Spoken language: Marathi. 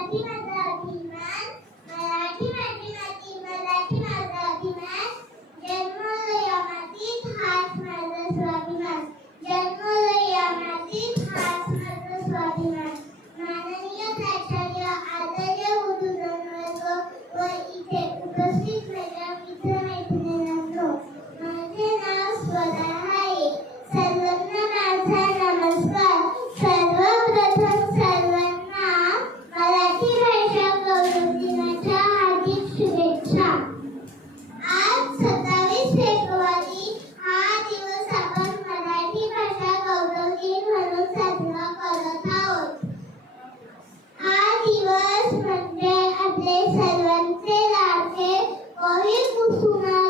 मराठी माझा अभिमान, मराठी माझी माती, मराठी माझा अभिमान. जन्मलो या मातीत हाच माझा स्वाभिमान, जन्मलो या मातीत हाच माझा स्वाभिमान. माननीय प्राचार्य आदरणीय गुरुजनवर्ग व इथे उपस्थित माझ्या मित्रमैत्रिणींनो, माझे नाव स्वरा हाये. सर्वांना माझा नमस्कार. सर्वप्रथम सर्वांना मराठी भाषा गौरव दिनाच्या हार्दिक शुभेच्छा. आज 27 फेब्रुवारी हा दिवस आपण मराठी भाषा गौरव दिन म्हणून साजरा करत आहोत. हा दिवस म्हणजे आपले सर्वांचे लाडके कवी कुसुमाग्रज